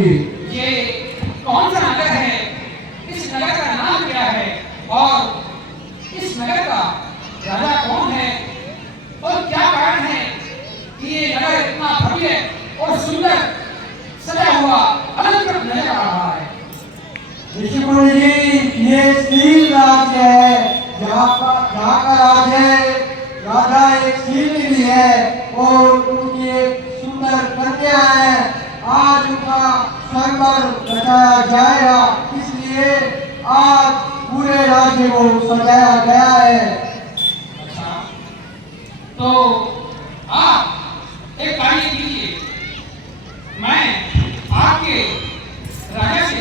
जी। ये कौन सा नगर है, इस नगर का नाम क्या है और इस नगर का राजा कौन है और क्या कारण है कि ये नगर इतना भव्य और सुंदर सजा हुआ अलंकृत नजर आ रहा है। ऋषिमुनि जी, ये शील राज्य है, जहाँ का राज्य राजा एक शील भी है और उनकी एक सुंदर कन्या है। आज उनका स्वयंवर रचाया जाएगा, इसलिए आज पूरे राज्य को सजाया गया है। अच्छा, तो आप एक कार्य कीजिए, मैं आपके राजा से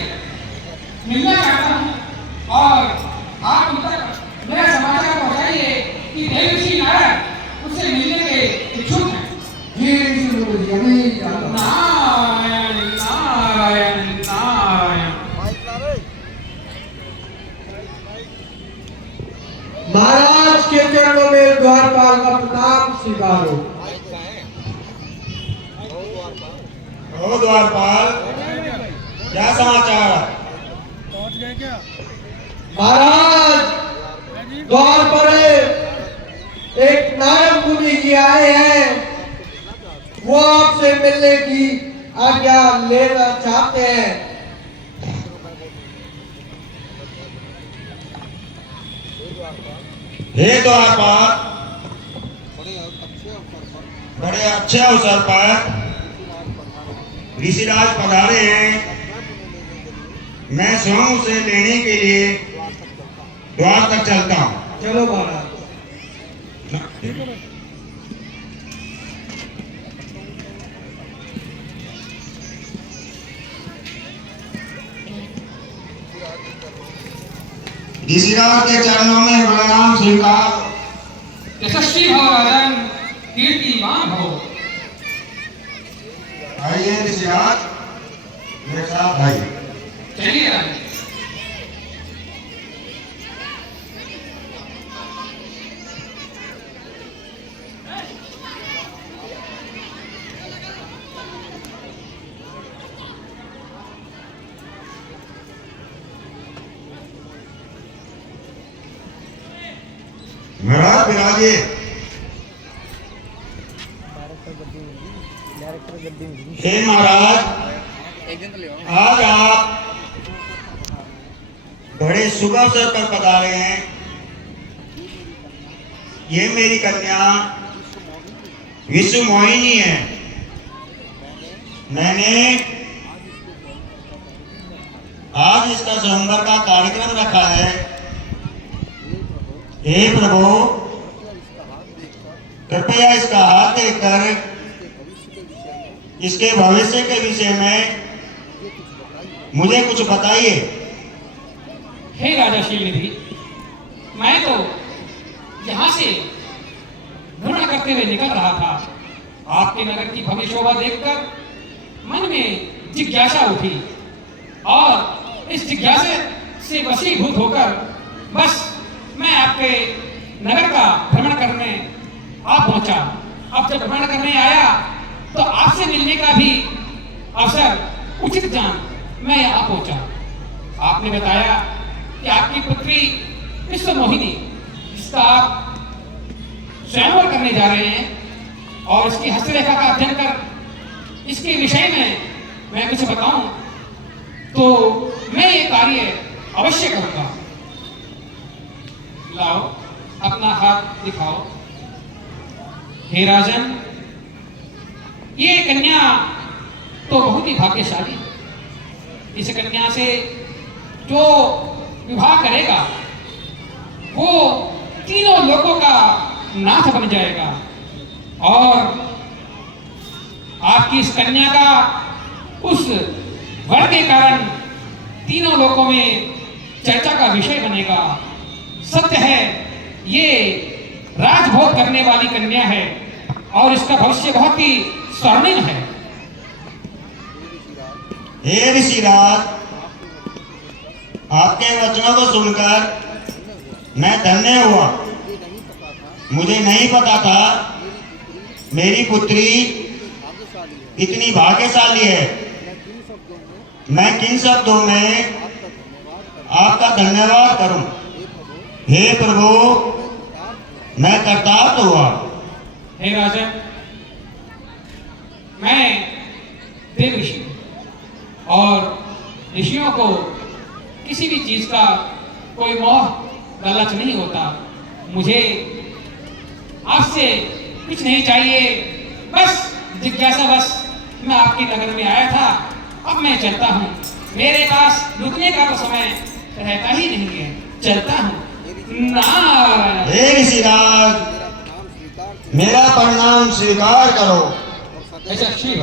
मिलना चाहता हूँ और आप उन तक मेरा समाचार पहुँचाइए कि देवऋषि नारद उससे मिलने के इच्छुक हैं। जी ऋषिमुनि जी, अभी जाता हूँ। नारायण नारायण नारायण। महाराज के चरणों में द्वारपाल का प्रणाम स्वीकारो। ओ द्वारपाल, क्या समाचार? महाराज, द्वार पर एक नारद मुनि जी आए हैं, वो आपसे मिलने की आज्ञा लेना चाहते हैं। हे द्वारपाल, बड़े अच्छे अवसर पर ऋषिराज पधारे हैं। मैं स्वयं उसे लेने के लिए द्वार तक चलता हूँ। चलो महाराज। ऋषिराज के चरणों में प्रणाम स्वीकार। यशस्वी भव राजन, कीर्तिमान भव। आइए ऋषिराज, मेरे साथ आइए। चलिए राजन। महाराज विराजिए। हे महाराज, आज आप बड़े शुभ अवसर पर पधारे हैं। ये मेरी कन्या विश्व मोहिनी है। मैंने आज इसका स्वयंवर का कार्यक्रम रखा है। हे प्रभु, कृपया इसका हाथ देखकर इसके भविष्य के विषय में मुझे कुछ बताइए। हे राजा शीलनिधि, मैं तो यहाँ से भ्रमण करते हुए निकल रहा था। आपके नगर की भव्य शोभा देखकर मन में जिज्ञासा उठी और इस जिज्ञासा से वशीभूत होकर बस मैं आपके नगर का भ्रमण करने आ पहुंचा। अब जब भ्रमण करने आया तो आपसे मिलने का भी अवसर उचित जान मैं यहाँ पहुंचा। आपने बताया कि आपकी पुत्री विश्व मोहिनी, जिसका आप स्वयंवर करने जा रहे हैं और इसकी हस्तरेखा का अध्ययन कर इसके विषय में मैं कुछ बताऊं तो मैं ये कार्य अवश्य करूंगा। लाओ अपना हाथ दिखाओ। हे राजन, ये कन्या तो बहुत ही भाग्यशाली है। इस कन्या से जो विवाह करेगा वो तीनों लोगों का नाथ बन जाएगा और आपकी इस कन्या का उस वर के कारण तीनों लोगों में चर्चा का विषय बनेगा। सत्य है, ये राजभोग करने वाली कन्या है और इसका भविष्य बहुत ही स्वर्णिम है। हे ऋषिराज, आपके वचनों को सुनकर मैं धन्य हुआ। मुझे नहीं पता था मेरी पुत्री इतनी भाग्यशाली है। मैं किन शब्दों में आपका धन्यवाद करूं? हे प्रभु, मैं कृतार्थ हुआ। हे राजन, मैं देव ऋषि और ऋषियों को किसी भी चीज का कोई मोह लालच नहीं होता। मुझे आपसे कुछ नहीं चाहिए, बस जिज्ञासा बस मैं आपकी नगर में आया था, अब मैं चलता हूँ। मेरे पास रुकने का तो समय रहता ही नहीं है, चलता हूँ। नारायण। हे ऋषिराज, मेरा प्रणाम स्वीकार करो ऐसा शिव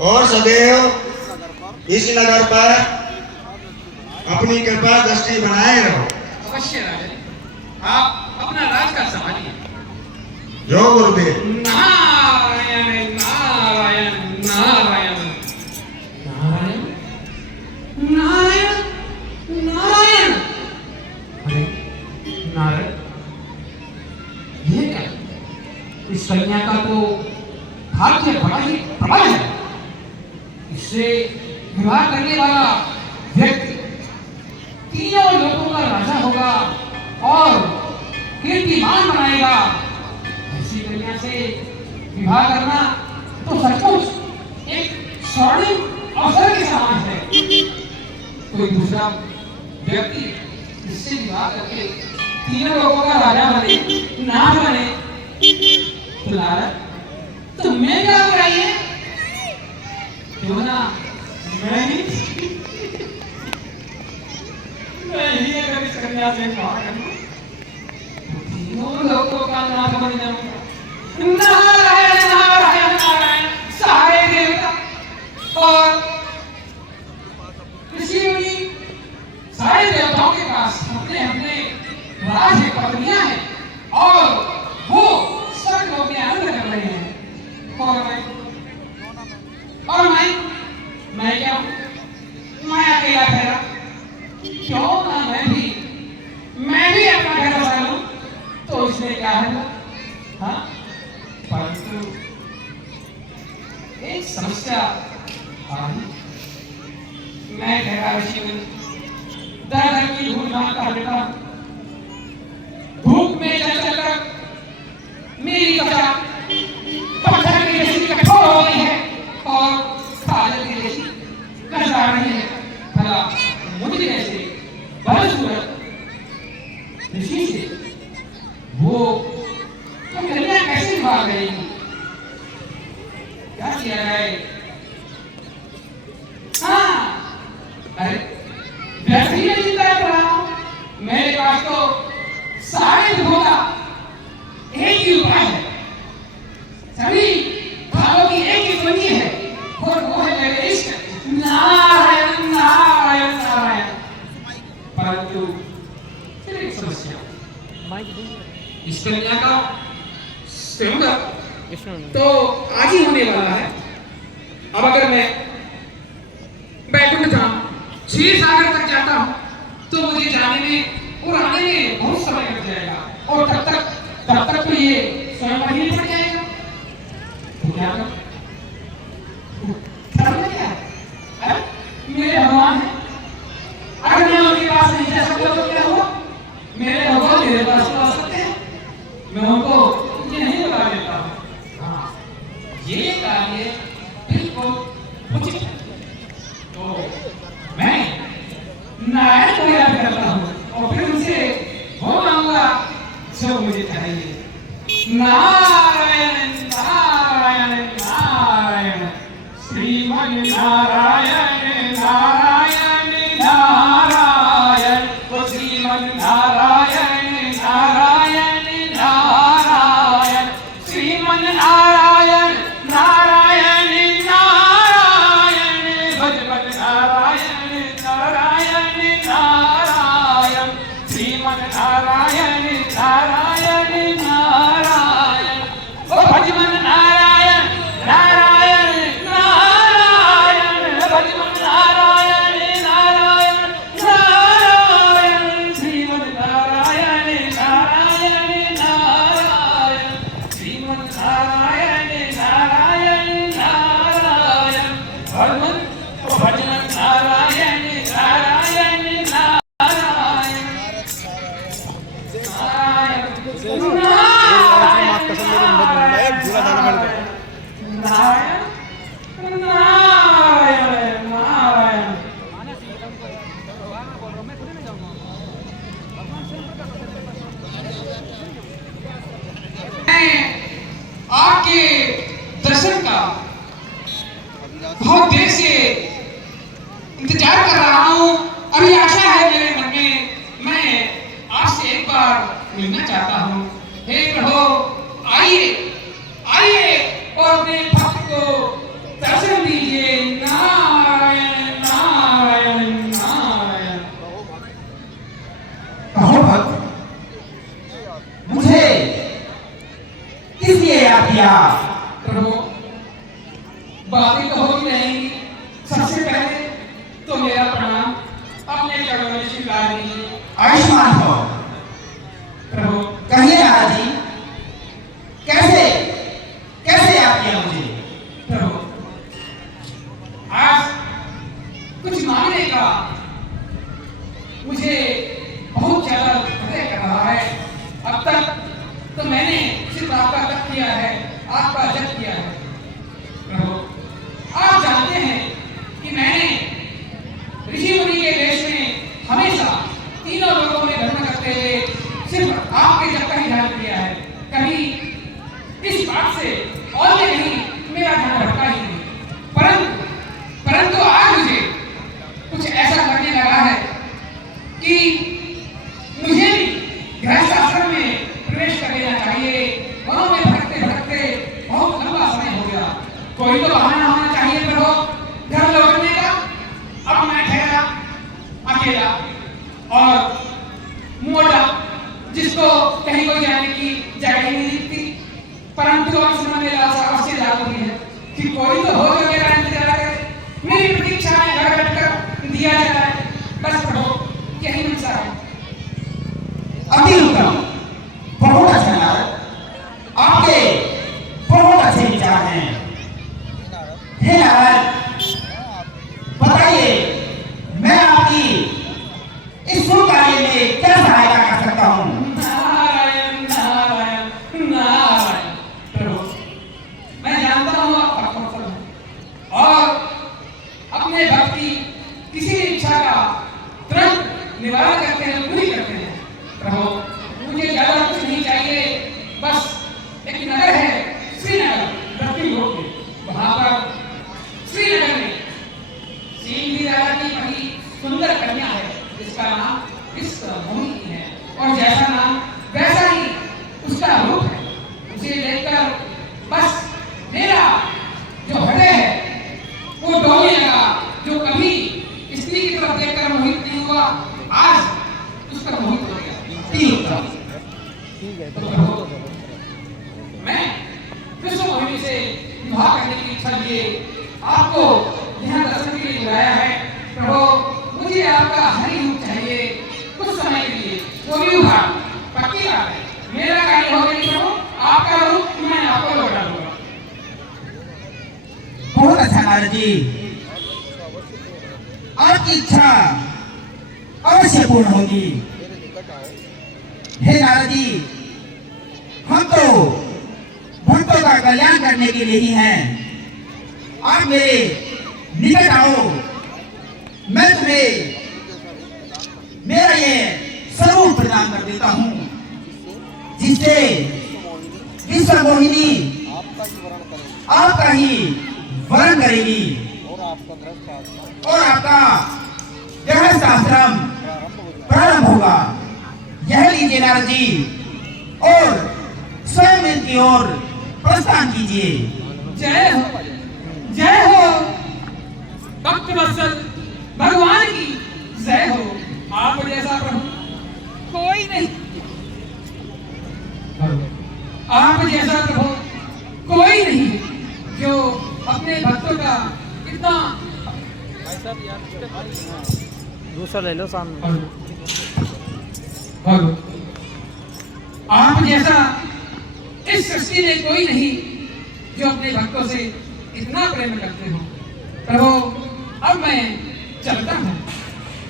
और सदैव इस नगर पर अपनी कृपा दृष्टि बनाए रहो। अवश्य राजन, आप अपना राज का संभालिए। जो गुरुदेव। नारायण नारायण नारायण नारायण नारायण नारायण। अरे नारायण, ये क्या? इस कन्या का तो भाग्य बड़ा ही प्रबल है। इससे विवाह करने वाला व्यक्ति तीनों लोगों का राजा होगा और कीर्तिमान बनाएगा। ऐसी कन्या से विवाह करना तो सचमुच एक स्वर्णिम अवसर के समान है। कोई दूसरा व्यक्ति इससे विवाह करके तीनों लोगों का राजा बने ना बने तो नारद, तुम्हें क्या बुराई? क्यों ना मैं ही अगर इस कन्या से विवाह करूं तो तीनों लोगों का नाथ बन जाऊंगा। नारायण नारायण नारायण। सारे देवता और ऋषि मुनि, सारे देवताओं के पास अपने अपने राज पत्नियां हैं और वो सब लोग में आनंद कर रहे हैं। और मैं क्या हूं? मैं अकेला ठहरा। क्यों ना मैं भी अपना घर बसा लूं, तो इसमें क्या है? हाँ, परंतु एक समस्या आ रही। मैं ठहरा ऋषि मुनि, दर की धूल भाग का बेटा, धूप में चल चलकर मेरी त्वचा पत्थर की जैसी कठोर हो गई है और काजल की जैसी लहरा रही है। भला मुझे जैसे बदसूरत ऋषि से वो कन्या कैसे विवाह करेगी? क्या किया जाए? हाँ, अरे व्यर्थ ही में चिंता कर रहा हूं। मेरे पास तो सारे दुखों का एक ही उपाय है। सभी भावों की एक ही कुंजी है और वो है मेरे इष्ट नारायण नारायण नारायण। परंतु फिर एक समस्या, इस कन्या का स्वयंवर तो आज ही होने वाला है। अब अगर मैं बैकुंठ धाम क्षीर सागर तक जाता हूँ तो मुझे जाने में और आने में बहुत समय लग जाएगा और तब तक तो ये स्वयं ही पड़ जाएगा। तो क्या करूं? क्या है? मेरे भगवान है, अगर मैं उनके पास नहीं जा सकता तो क्या हुआ? मेरे भगवान मेरे पास तो आ सकते हैं, मैं उनको ये नहीं बता देता हूँ। हाँ, ये कार्य बिल्कुल उचित है। तो मैं नारायण को याद करता हूँ और फिर उनसे हो मांगूंगा जो मुझे चाहिए। नारायण नारायण नारायण श्रीमन नारायण नारायण नारायण श्रीमन नारायण नारायण नारायण श्रीमन नारायण नारायण नारायण भजमन नारायण नारायण नारायण श्रीमन नारायण नारायण नारायण भजमन नारायण नारायण नारायण भजमन नारायण नारायण नारायण श्रीमन नारायण नारायण नारायण श्रीमन नारायण नारायण नारायण भजमन सबसे पहले तो मेरा प्रणाम अपने चरणों में स्वीकार कीजिए। आयुष्मान हो। प्रभु कहिए महाराज जी, कैसे कैसे याद किया मुझे? प्रभु आज कुछ मांगने का मुझे बहुत ज्यादा हृदय कर रहा है। अब तक तो मैंने सिर्फ आपका तप किया है, आपका जप किया है। प्रभु आप जानते हैं कि मैंने ऋषि मुनि के वेश में हमेशा तीनों लोगों में धर्म करते हुए सिर्फ आपके जप का ही ध्यान किया है। कभी इस बात से और भी नहीं मेरा ध्यान भटका ही नहीं। परंतु आज मुझे कुछ ऐसा लगने लगा है कि मुझे भी गृहस्थ आश्रम में प्रवेश कर लेना चाहिए। वनों में भटकते भटकते बहुत लंबा समय हो गया। कोई तो बहाना होना चाहिए प्रभु घर लौटने का। अब मैं ठहरा अकेला और मोटा, जिसको कहीं कोई जाने की जगह ही नहीं दिखती। परंतु अब समय में अवश्य जाती है कि कोई तो हो जो मेरा इंतजार करे, मेरी प्रतीक्षा में घर बैठकर दिया जाए। बस प्रभु यही मंशा है। अति उत्तम, बहुत अच्छा नारद, आपके बहुत अच्छे विचार हैं। हे नारद, बताइए मैं आपकी इस शुभ कार्य में क्या सहायता कर सकता हूँ? नारायण नारायण नारायण। प्रभु मैं जानता हूँ आप भक्तवत्सल हैं और अपने भक्त की किसी भी इच्छा का तुरंत निवारण करते हैं, पूरी करते हैं। प्रभु मुझे ज्यादा कुछ नहीं चाहिए, बस एक नगर है श्रीनगर, दक्षिण लोक में। वहां पर श्रीनगर में सीधी राजा की बड़ी सुंदर कन्या है जिसका नाम इस मोहिनी है और जैसा नाम वैसा ही उसका रूप है। उसे देखकर बस मेरा जो हृदय है वो डोलेगा। जो कभी स्त्री की तरफ देखकर मोहित नहीं हुआ, आज उस पर मोहित हो गया। मैं विश्व मोहिनी से विवाह करने की इच्छा लिए आपको यहाँ दर्शन के लिए बुलाया है। प्रभु मुझे आपका हरि रूप चाहिए कुछ समय के लिए। वो भी विवाह पक्की बात है, मेरा कार्य हो गई प्रभु, आपका रूप मैं आपको लौटा दूंगा। बहुत अच्छा नारद जी, आपकी इच्छा अवश्य पूर्ण होगी। हे नारद जी, हम तो भक्तों का कल्याण करने के लिए ही हैं। आप मेरे निकट आओ, मैं तुम्हें मेरा ये स्वरूप प्रदान कर देता हूँ, जिससे विश्व मोहिनी आपका ही वरण करेगी और आपका गृहस्थ आश्रम प्रारंभ होगा। यह लीजिए नारद जी और स्वयं इनकी ओर प्रस्थान कीजिए। जय हो भक्तवत्सल भगवान की जय हो। आप जैसा प्रभु कोई नहीं, आप जैसा प्रभु कोई नहीं जो अपने भक्तों का इतना। दूसरा ले लो सामने। आप जैसा इस सृष्टि में कोई नहीं जो अपने भक्तों से इतना प्रेम करते हो। प्रभु अब मैं चलता हूँ,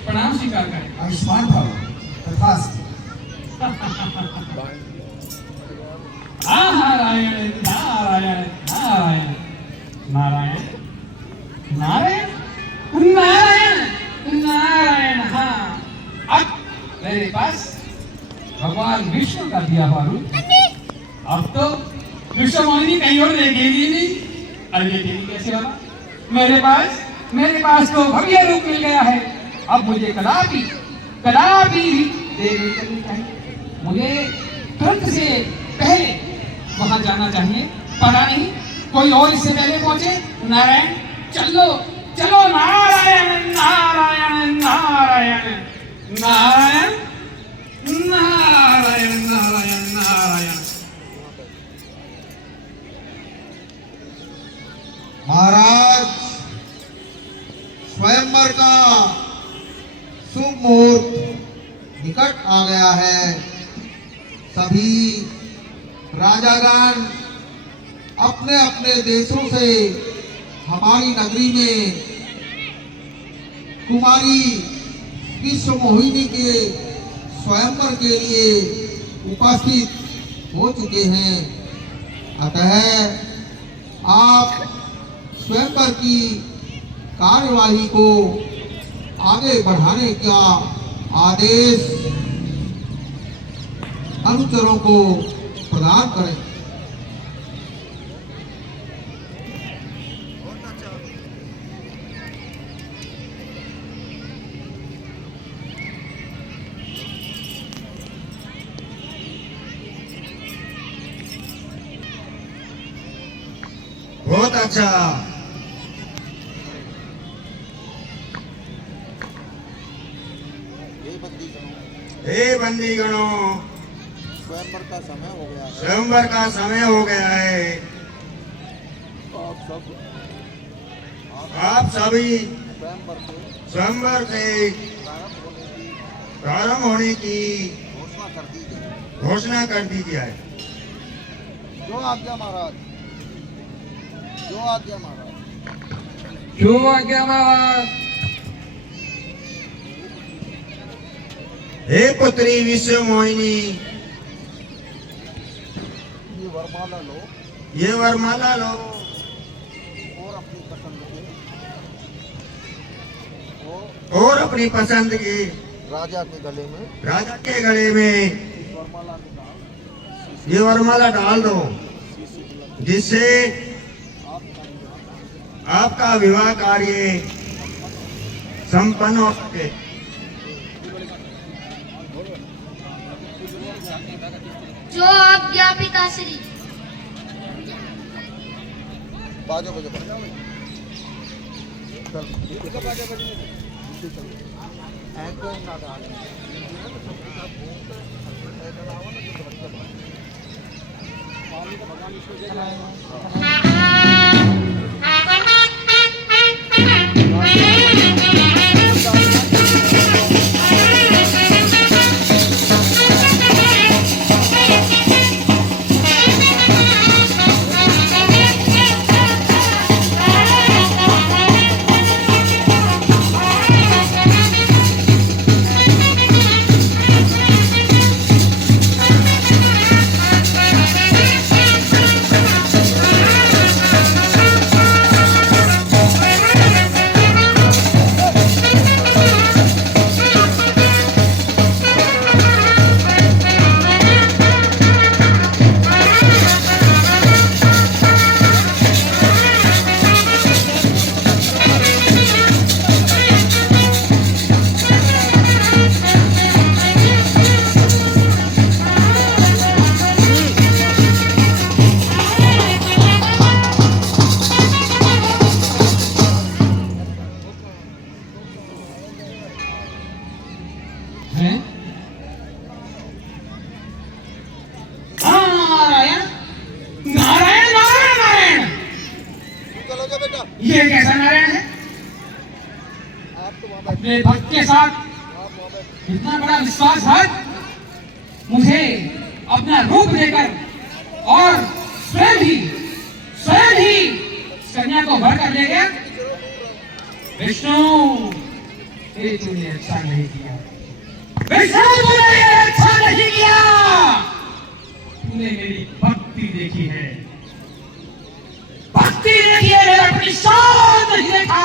प्रणाम स्वीकार करें। आयुष्मान भव। तथास्तु। नारायण नारायण नारायण नारायण नारायण नारायण नारायण। हाँ, अब मेरे पास भगवान विष्णु का दिया हुआ रूप। अब तो विश्व मोहिनी कहीं और देखेगी नहीं। अरे ये देवी कैसे होगा? मेरे पास तो भव्य रूप मिल गया है। अब मुझे कदापि देरी करनी चाहिए। मुझे तुरंत से पहले वहां जाना चाहिए। पता नहीं कोई और इससे पहले पहुंचे। नारायण चलो चलो, नारायण नारायण नारायण नारायण नारायण नारायण नारायण। महाराज स्वयंवर का शुभ मुहूर्त निकट आ गया है। सभी राजागण अपने अपने देशों से हमारी नगरी में कुमारी विश्व मोहिनी के स्वयंवर के लिए उपस्थित हो चुके हैं। अतः आप स्वयंवर की कार्यवाही को आगे बढ़ाने का आदेश अनुचरों को प्रदान करें। बहुत अच्छा। हे बंदीगणों, स्वयंवर का समय हो गया है। स्वयंवर का समय हो गया है। आप सभी स्वयंवर से प्रारंभ होने की घोषणा कर दी जाए। जो आज्ञा महाराज, जो आज्ञा महाराज। जो आज्ञा महाराज। हे पुत्री विश्व मोहिनी, ये वरमाला लो ये वरमाला लो और अपनी पसंद और अपनी पसंद की राजा के गले में राजा के गले में वरमाला में डाल, ये वरमाला डाल दो, जिससे आपका विवाह कार्य संपन्न हो सके। जो आज्ञा पिताश्री। बाजो बजो बजो ना डाल। नारायण नारायण नारायण नारायण। चलो जो बेटा, ये कैसा नारायण है? आप तो वहाँ अपने भक्त के साथ इतना बड़ा विश्वासघात, मुझे अपना रूप देकर और स्वयं ही कन्या को भर कर ले गया। विष्णु, ये तूने अच्छा नहीं किया। विष्णु, तूने ये अच्छा नहीं किया। तूने मेरी भक्ति देखी है, भक्ति देखी है, मेरा प्रतिशोध नहीं देखा।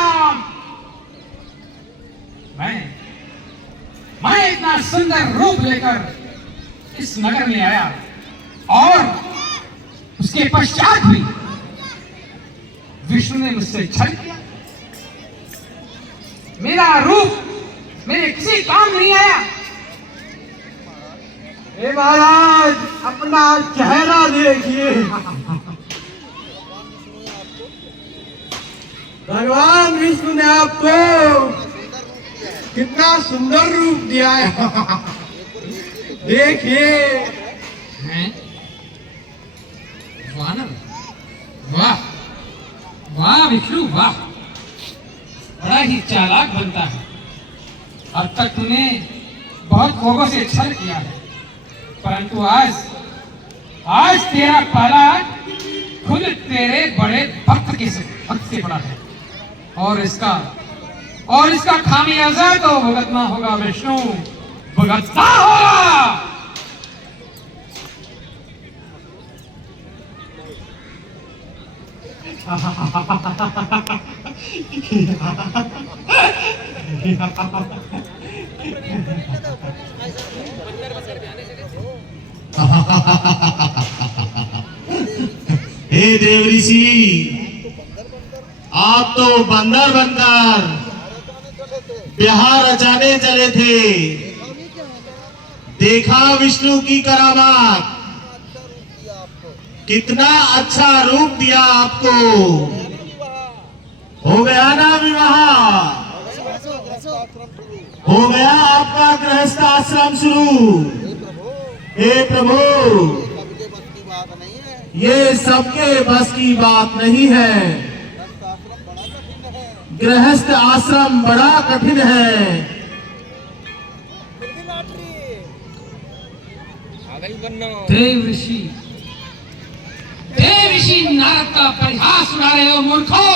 मैं इतना सुंदर रूप लेकर इस नगर में आया और उसके पश्चात भी विष्णु ने मुझसे छल किया। मेरा रूप मेरे किसी काम नहीं आया। हे महाराज, अपना चेहरा देखिए। भगवान विष्णु ने आपको कितना सुंदर रूप दिया है। देखिए। वाह ना? वाह वाह विष्णु वाह। बड़ा ही चालाक बनता है। अब तक तूने बहुत लोगों से छल किया है, परंतु आज तेरा पाला खुद तेरे बड़े भक्त से पड़ा है, और इसका खामियाजा तो भुगतना होगा विष्णु, भुगतना होगा। हे देव ऋषि, आप तो बंदर बनकर बिहार रचाने चले थे। देखा विष्णु की करामात, कितना अच्छा रूप दिया आपको। हो गया ना विवाह, हो गया आपका गृहस्थ आश्रम शुरू। हे प्रभु, ये सबके बस की बात नहीं है। गृहस्थ आश्रम बड़ा कठिन है। देव ऋषि नारद का परिहास उड़ा रहे हो मूर्खों।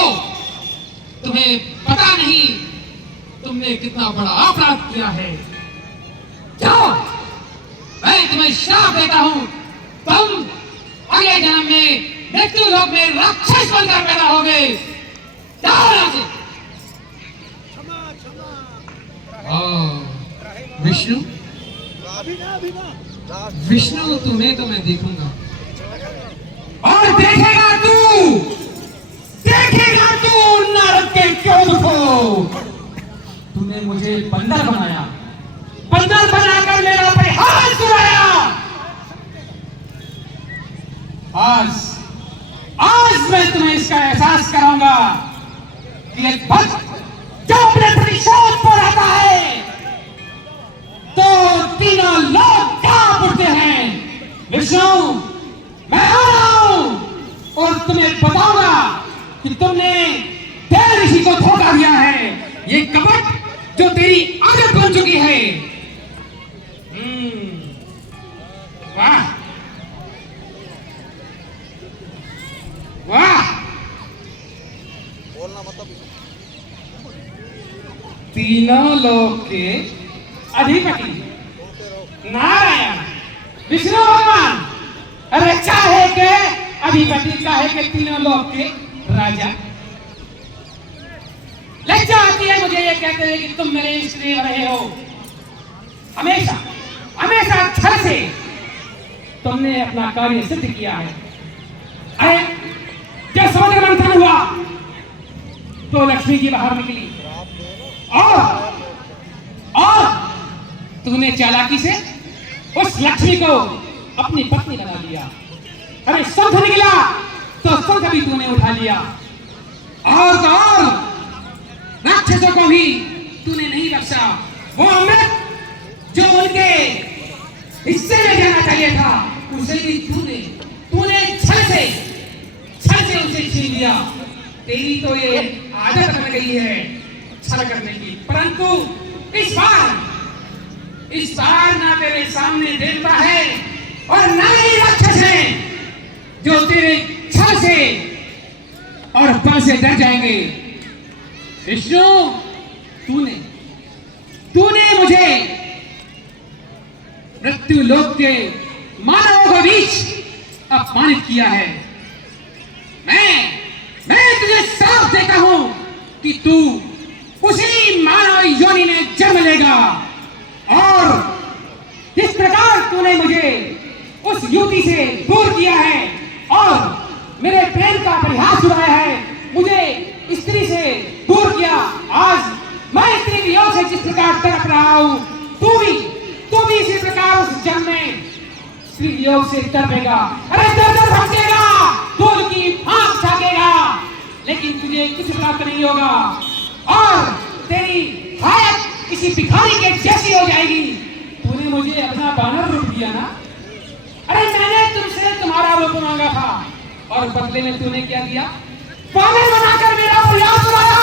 तुम्हें पता नहीं तुमने कितना बड़ा अपराध किया है। जाओ, मैं तुम्हें श्राप देता हूं, तुम अगले जन्म में मृत्यु लोक में राक्षस बनकर पैदा होगे। जाओ यहाँ से। विष्णु तुम्हें तो मैं देखूंगा, और देखेगा तू नारद के क्रोध को। तूने मुझे बंदर बनाया, बंदर बनाकर मेरा परिहास उड़ाया। आज मैं तुम्हें इसका एहसास कराऊंगा कि एक भक्त जो अपने प्रतिशोध पर आता है तो तीनों लोग कांप उठते हैं। विष्णु, मैं आ रहा हूं और तुम्हें बताऊंगा कि तुमने देव ऋषि को धोखा दिया है। ये कपट जो तेरी आदत बन चुकी है। वाह वाह, तीनों लोक के अधिपति नारायण विष्णु भगवान, अरे चाहे के अधिपति, चाहे के तीनों लोक के राजा। लज्जा आती है मुझे ये कहते हैं कि तुम मेरे स्त्री रहे हो। हमेशा छल से तुमने अपना कार्य सिद्ध किया है। अरे जब समुद्र मंथन हुआ तो लक्ष्मी जी बाहर निकली, और तूने चालाकी से उस लक्ष्मी को अपनी पत्नी बना लिया। अरे शंख निकला तो शंख भी तूने उठा लिया, और तो और राक्षसों को भी तूने नहीं बख्शा। वो अमृत जो उनके हिस्से में जाना चाहिए था उसे भी तूने छल से उसे छीन लिया। तेरी तो ये आदत बन गई है छल करने की। परंतु इस बार ना तेरे सामने देवता है और ना ही राक्षस है जो तेरे छल से और बल से डर जाएंगे। विष्णु, तूने मुझे मृत्यु लोक के मानवों के बीच अपमानित किया है। मैं तुझे साफ देता हूं कि तू उसी मानव योनि में जन्म लेगा, और जिस प्रकार तूने मुझे उस युवती से दूर किया है और मेरे प्रेम का परिहास उड़ाया है, मुझे स्त्री से दूर किया, आज मैं स्त्री वियोग से जिस प्रकार तड़प रहा हूं, तू भी इसी प्रकार उस जन्म में स्त्री वियोग से तड़पेगा। अरे दर भटकेगा, दूध की फांक छाकेगा, लेकिन तुझे कुछ प्राप्त नहीं होगा और तेरी हालत किसी भिखारी के जैसी हो जाएगी। तूने मुझे अपना बानर रूप दिया ना, अरे मैंने तुमसे तुम्हारा रूप मांगा था और बदले में तूने क्या दिया? बानर बनाकर मेरा प्रयास उड़ाया।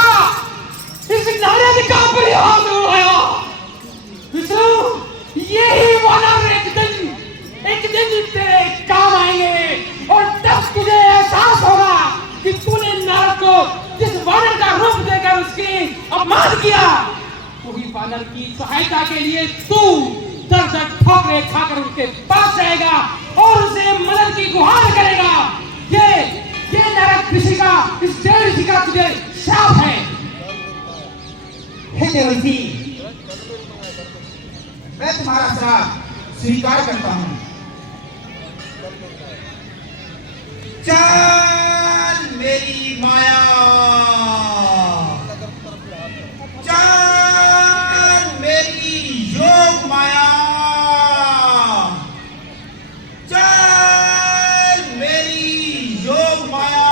अपमान किया, वही बानर की सहायता के लिए तू दर-दर ठोकरें खाकर उसके पास जाएगा और उसे मदद की गुहार करेगा। ये नरक ऋषि का, इस देव ऋषि का तुझे शाप है। हे देवर्षि, मैं तुम्हारा श्राप स्वीकार करता हूँ। चल मेरी माया, चल मेरी योग माया, चल मेरी योग माया।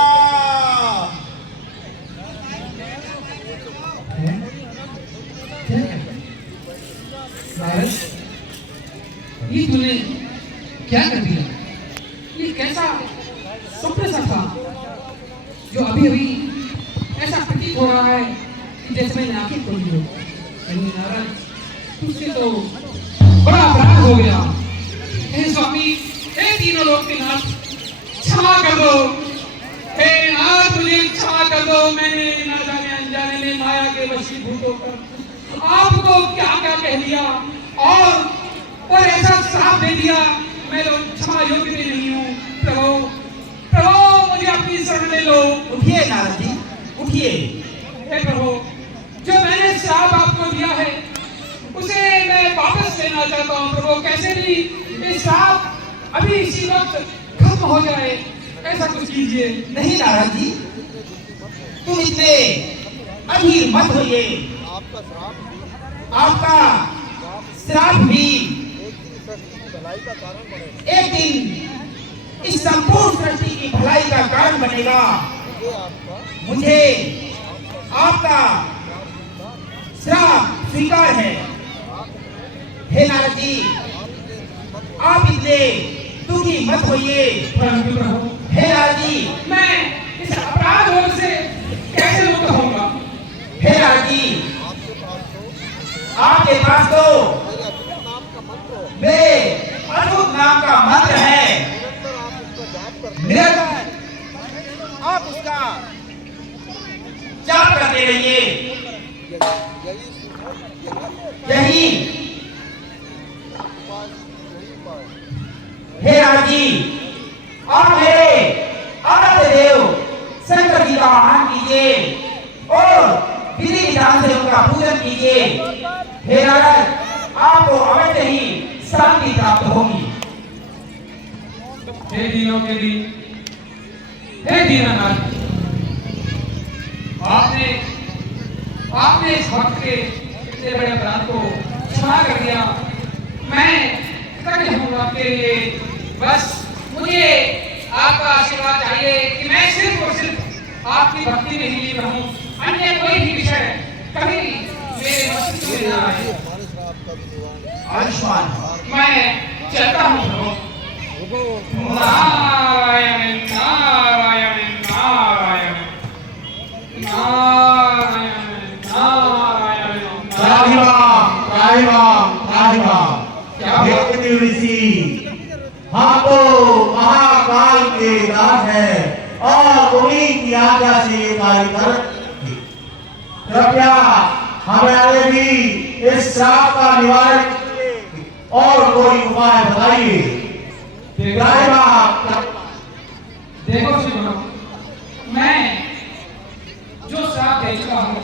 ये तूने क्या कर दिया? ये कैसा स्वप्न सा था जो अभी अभी ऐसा प्रतीत हो रहा है कि जैसे मैंने आंखें खोली हो। नारायण, तुझसे तो बड़ा अपराध हो गया। हे स्वामी, हे तीनों लोक के नाथ, क्षमा कर दो। हे नाथ, मुझे क्षमा कर दो। मैंने ना जाने अनजाने में माया के वशीभूत होकर आपको क्या क्या कह दिया और ऐसा श्राप दे दिया। मैं तो क्षमा योग्य भी नहीं हूँ। प्रभु, मुझे अपनी शरण ले लो। उठिए नारद जी, उठिए। हे प्रभु, जो मैंने श्राप आपको दिया है उसे मैं वापस लेना चाहता हूँ। प्रभु, कैसे भी ये श्राप अभी इसी वक्त खत्म हो जाए, ऐसा कुछ कीजिए। नहीं नारद जी, तुम इतने अधीर मत होइए। आपका श्राप भी एक दिन इस संपूर्ण सृष्टि की भलाई का कारण बनेगा। मुझे आपका श्राप स्वीकार है। हे नारद जी, आप इतने दुखी मत होइए। परंतु प्रभु, हे नारद जी, मैं इस अपराध रोग से कैसे मुक्त होऊंगा? हे नारद जी, आपके पास तो मेरे अद्भुत नाम का मंत्र है। निरंतर आप उसका जाप करते रहिए। यही हे राज जी, आप मेरे आराध्य देव शंकर जी का आह्वान कीजिए और विधि विधान से उनका पूजन कीजिए। हे नारद, आपको अवश्य ही शांति प्राप्त होगी। हे दीनों के दीन, हे दीनानाथ, आपने इस भक्त के इतने बड़े अपराध को क्षमा कर दिया। मैं कृतज्ञ हूँ आपके लिए। बस मुझे आपका आशीर्वाद चाहिए कि मैं सिर्फ और सिर्फ आपकी भक्ति में ही लीन रहूं। अन्य कोई भी विषय कभी मेरे मस्तिष्क में ना आए। आयुष्मान, मैं चलता हूँ प्रभु। नारायण नारायण नारायण नारायण नारायण। हम तो महाकाल के दास हैं और उन्हीं की आज्ञा से कार्य कर। कृपया हमारे भी इस श्राप का निवारण और कोई उपाय बताइए। देखो सुनो, मैं जो श्राप दे चुका हूँ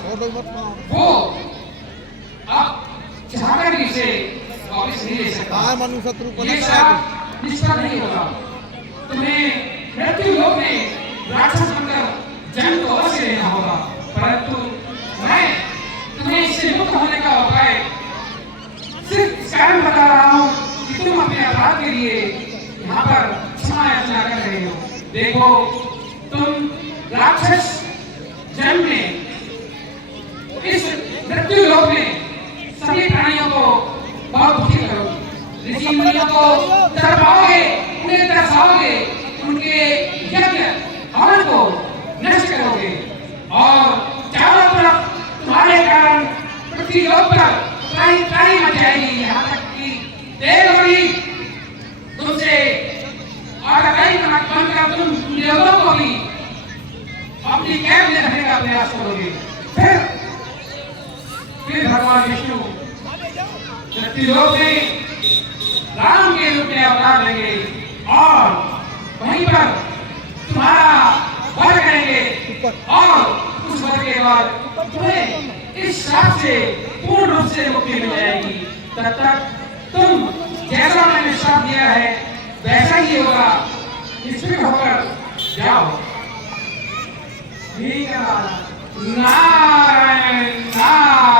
वो अब चाहकर भी इसे वापस नहीं ले सकता। ये श्राप निष्फल नहीं होगा। तुम्हें मृत्यु लोक में राक्षस बनकर जन्म तो अवश्य लेना होगा, परंतु मैं तुम्हें इससे मुक्त होने का उपाय सिर्फ इस कारण बता रहा हूँ कि तुम अपने अपराध के लिए यहाँ पर क्षमा याचना कर रहे हो। देखो, तुम राक्षस जन्म में इस मृत्यु लोक में सभी प्राणियों को बहुत दुखी करोगे, ऋषि मुनियों को तड़पाओगे, उन्हें तरसाओगे, उनके यज्ञ हवन को नष्ट करोगे और चारों तरफ तुम्हारे कारण पृथ्वी लोक पर त्राही मच जाएगी। यहाँ तक कि देवगुड़ी तुमसे आगाही बनकर तुम लोगों को भी अपनी कैद में रखने का प्रयास करोगे। फिर भगवान विष्णु त्रिलोक में राम के रूप में अवतार लेंगे और वहीं पर तुम्हारा वध करेंगे और उस वध के बाद तुम्हें इस श्राप से पूर्ण रूप से मुक्ति मिल जाएगी। तब तक तुम जैसा मैंने श्राप दिया है वैसा ही होगा, निश्चित होकर जाओ। ठीक है महाराज। नारायण नारायण।